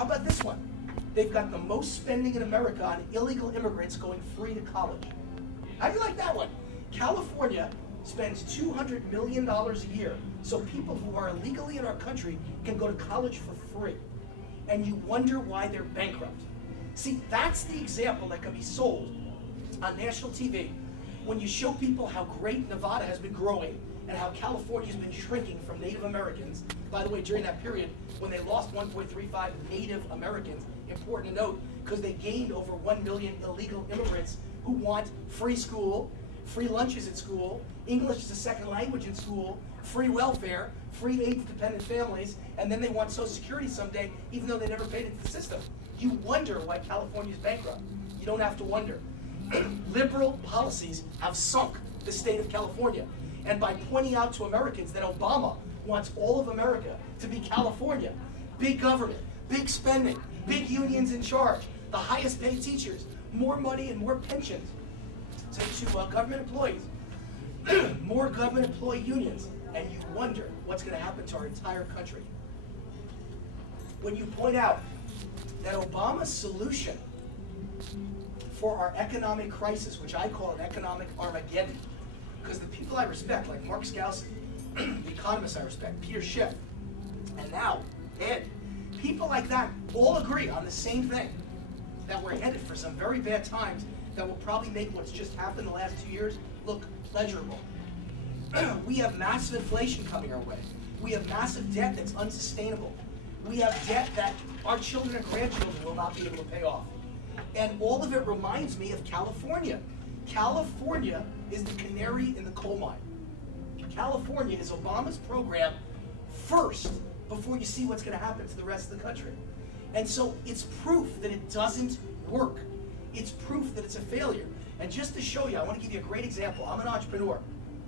How about this one? They've got the most spending in America on illegal immigrants going free to college. How do you like that one? California spends $200 million a year so people who are illegally in our country can go to college for free. And you wonder why they're bankrupt. See, that's the example that can be sold on national TV when you show people how great Nevada has been growing and how California has been shrinking from Native Americans. By the way, during that period, when they lost 1.35 Native Americans, important to note, because they gained over 1 million illegal immigrants who want free school, free lunches at school, English as a second language in school, free welfare, free aid to dependent families, and then they want Social Security someday, even though they never paid into the system. You wonder why California is bankrupt. You don't have to wonder. Liberal policies have sunk the state of California. And by pointing out to Americans that Obama wants all of America to be California, big government, big spending, big unions in charge, the highest paid teachers, more money and more pensions to government employees, more government employee unions, and you wonder what's going to happen to our entire country. When you point out that Obama's solution for our economic crisis, which I call an economic Armageddon, because the people I respect, like Mark Skousen, the economists I respect, Peter Schiff, and now Ed, people like that all agree on the same thing, that we're headed for some very bad times that will probably make what's just happened the last 2 years look pleasurable. We have massive inflation coming our way. We have massive debt that's unsustainable. We have debt that our children and grandchildren will not be able to pay off. And all of it reminds me of California. California is the canary in the coal mine. California is Obama's program first before you see what's going to happen to the rest of the country. And so it's proof that it doesn't work. It's proof that it's a failure. And just to show you, I want to give you a great example. I'm an entrepreneur.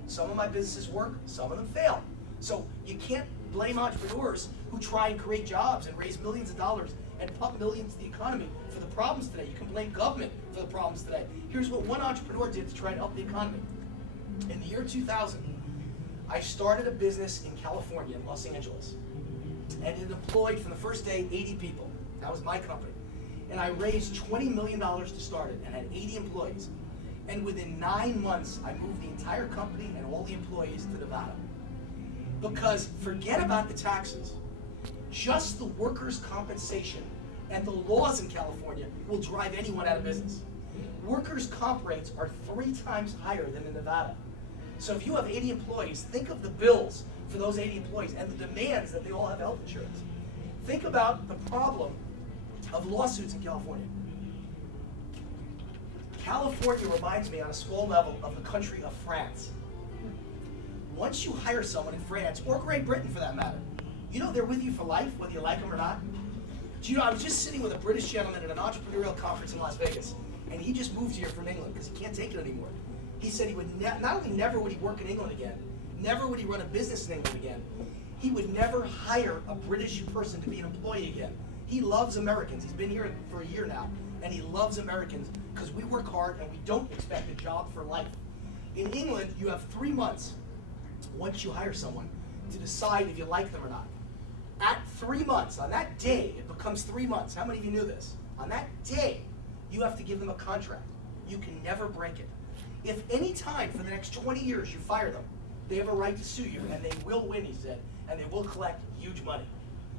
Some of my businesses work, some of them fail. So you can't blame entrepreneurs who try and create jobs and raise millions of dollars and pump millions to the economy for the problems today. You can blame government for the problems today. Here's what one entrepreneur did to try and help the economy. In the year 2000, I started a business in California, in Los Angeles. And it employed, from the first day, 80 people. That was my company. And I raised $20 million to start it and had 80 employees. And within 9 months, I moved the entire company and all the employees to Nevada. Because forget about the taxes. Just the workers' compensation and the laws in California will drive anyone out of business. Workers' comp rates are 3 times higher than in Nevada. So if you have 80 employees, think of the bills for those 80 employees and the demands that they all have health insurance. Think about the problem of lawsuits in California. California reminds me on a small level of the country of France. Once you hire someone in France, or Great Britain for that matter, you know they're with you for life, whether you like them or not. Do you know, I was just sitting with a British gentleman at an entrepreneurial conference in Las Vegas, and he just moved here from England because he can't take it anymore. He said he would not only never would he work in England again, never would he run a business in England again, he would never hire a British person to be an employee again. He loves Americans. He's been here for a year now, and he loves Americans because we work hard and we don't expect a job for life. In England, you have 3 months once you hire someone to decide if you like them or not. At 3 months, on that day, it becomes 3 months. How many of you knew this? On that day, you have to give them a contract. You can never break it. If any time for the next 20 years you fire them, they have a right to sue you, and they will win, he said, and they will collect huge money.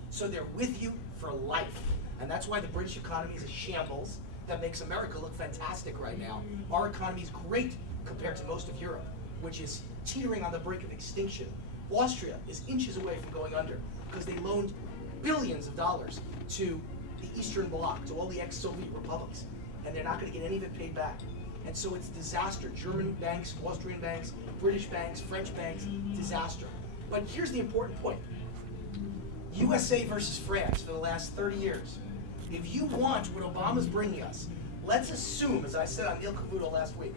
So they're with you for life. And that's why the British economy is a shambles that makes America look fantastic right now. Our economy is great compared to most of Europe, which is teetering on the brink of extinction. Austria is inches away from going under because they loaned billions of dollars to the Eastern Bloc, to all the ex-Soviet republics, and they're not going to get any of it paid back. And so it's disaster. German banks, Austrian banks, British banks, French banks, disaster. But here's the important point. USA versus France for the last 30 years. If you want what Obama's bringing us, let's assume, as I said on Neil Cavuto last week,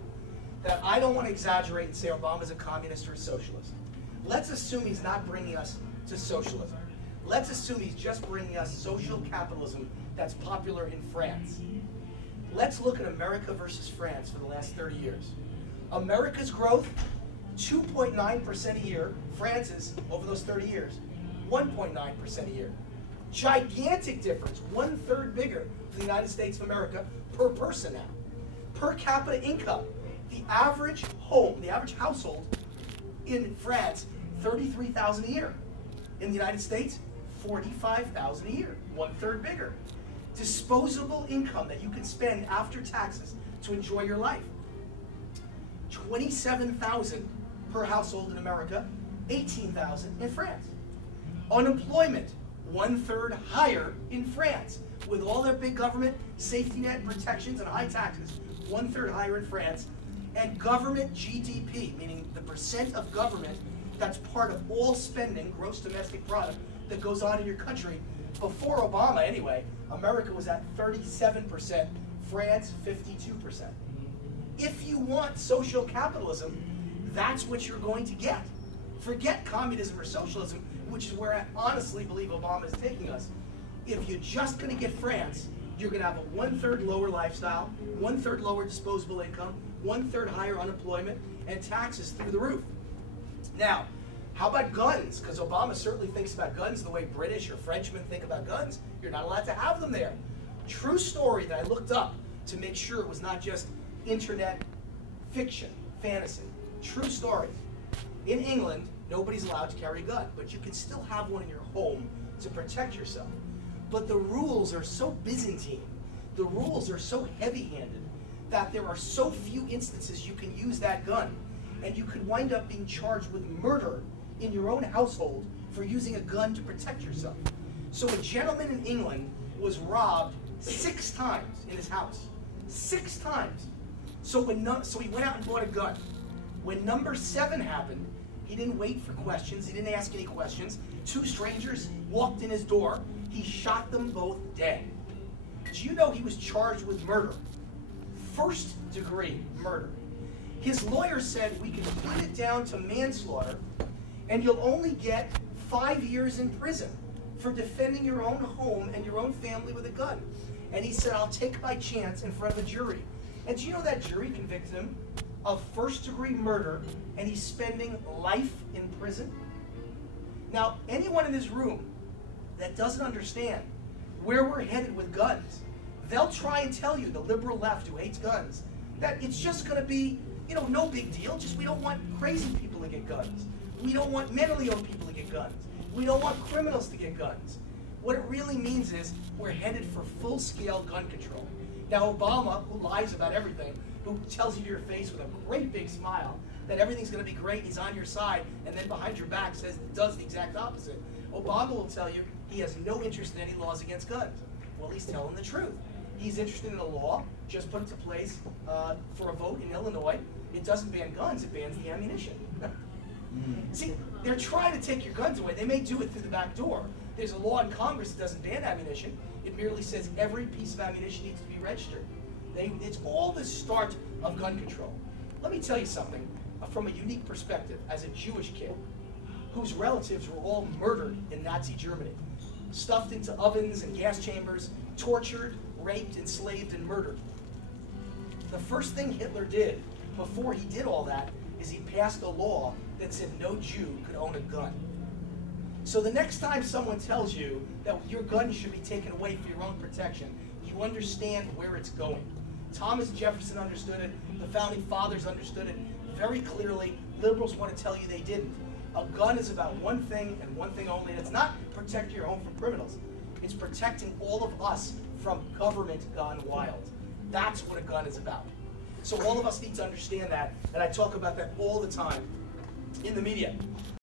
that I don't want to exaggerate and say Obama's a communist or a socialist. Let's assume he's not bringing us to socialism. Let's assume he's just bringing us social capitalism that's popular in France. Let's look at America versus France for the last 30 years. America's growth, 2.9% a year. France's, over those 30 years, 1.9% a year. Gigantic difference, 1/3 bigger for the United States of America per person now. Per capita income, the average home, the average household in France, 33,000 a year. In the United States, 45,000 a year, 1/3 bigger. Disposable income that you can spend after taxes to enjoy your life, 27,000 per household in America, 18,000 in France. Unemployment, 1/3 higher in France. With all their big government safety net protections and high taxes, 1/3 higher in France. And government GDP, meaning the percent of government that's part of all spending, gross domestic product, that goes on in your country. Before Obama, anyway, America was at 37%, France 52%. If you want social capitalism, that's what you're going to get. Forget communism or socialism, which is where I honestly believe Obama is taking us. If you're just going to get France, you're going to have a 1/3 lower lifestyle, 1/3 lower disposable income, 1/3 higher unemployment, and taxes through the roof. Now, how about guns? Because Obama certainly thinks about guns the way British or Frenchmen think about guns. You're not allowed to have them there. True story that I looked up to make sure it was not just internet fiction, fantasy. True story. In England, nobody's allowed to carry a gun, but you can still have one in your home to protect yourself. But the rules are so Byzantine, the rules are so heavy-handed, that there are so few instances you can use that gun, and you could wind up being charged with murder in your own household for using a gun to protect yourself. So a gentleman in England was robbed 6 times in his house. 6 times. So he went out and bought a gun. When number 7 happened, he didn't wait for questions, he didn't ask any questions. 2 strangers walked in his door, he shot them both dead. Do you know he was charged with murder? 1st-degree murder. His lawyer said, we can put it down to manslaughter, and you'll only get 5 years in prison for defending your own home and your own family with a gun. And he said, I'll take my chance in front of a jury. And do you know that jury convicted him of 1st-degree murder, and he's spending life in prison? Now, anyone in this room that doesn't understand where we're headed with guns, they'll try and tell you, the liberal left who hates guns, that it's just going to be, no big deal, just we don't want crazy people to get guns. We don't want mentally ill people to get guns. We don't want criminals to get guns. What it really means is we're headed for full-scale gun control. Now, Obama, who lies about everything, who tells you to your face with a great big smile that everything's going to be great, he's on your side, and then behind your back does the exact opposite. Obama will tell you he has no interest in any laws against guns. Well, he's telling the truth. He's interested in a law, just put into place for a vote in Illinois. It doesn't ban guns, it bans the ammunition. See, they're trying to take your guns away. They may do it through the back door. There's a law in Congress that doesn't ban ammunition. It merely says every piece of ammunition needs to be registered. It's all the start of gun control. Let me tell you something from a unique perspective as a Jewish kid whose relatives were all murdered in Nazi Germany, stuffed into ovens and gas chambers, tortured, raped, enslaved, and murdered. The first thing Hitler did before he did all that is he passed a law that said no Jew could own a gun. So the next time someone tells you that your gun should be taken away for your own protection, you understand where it's going. Thomas Jefferson understood it. The Founding Fathers understood it very clearly. Liberals want to tell you they didn't. A gun is about one thing and one thing only, and it's not protect your home from criminals. It's protecting all of us from government gone wild. That's what a gun is about. So all of us need to understand that, and I talk about that all the time in the media.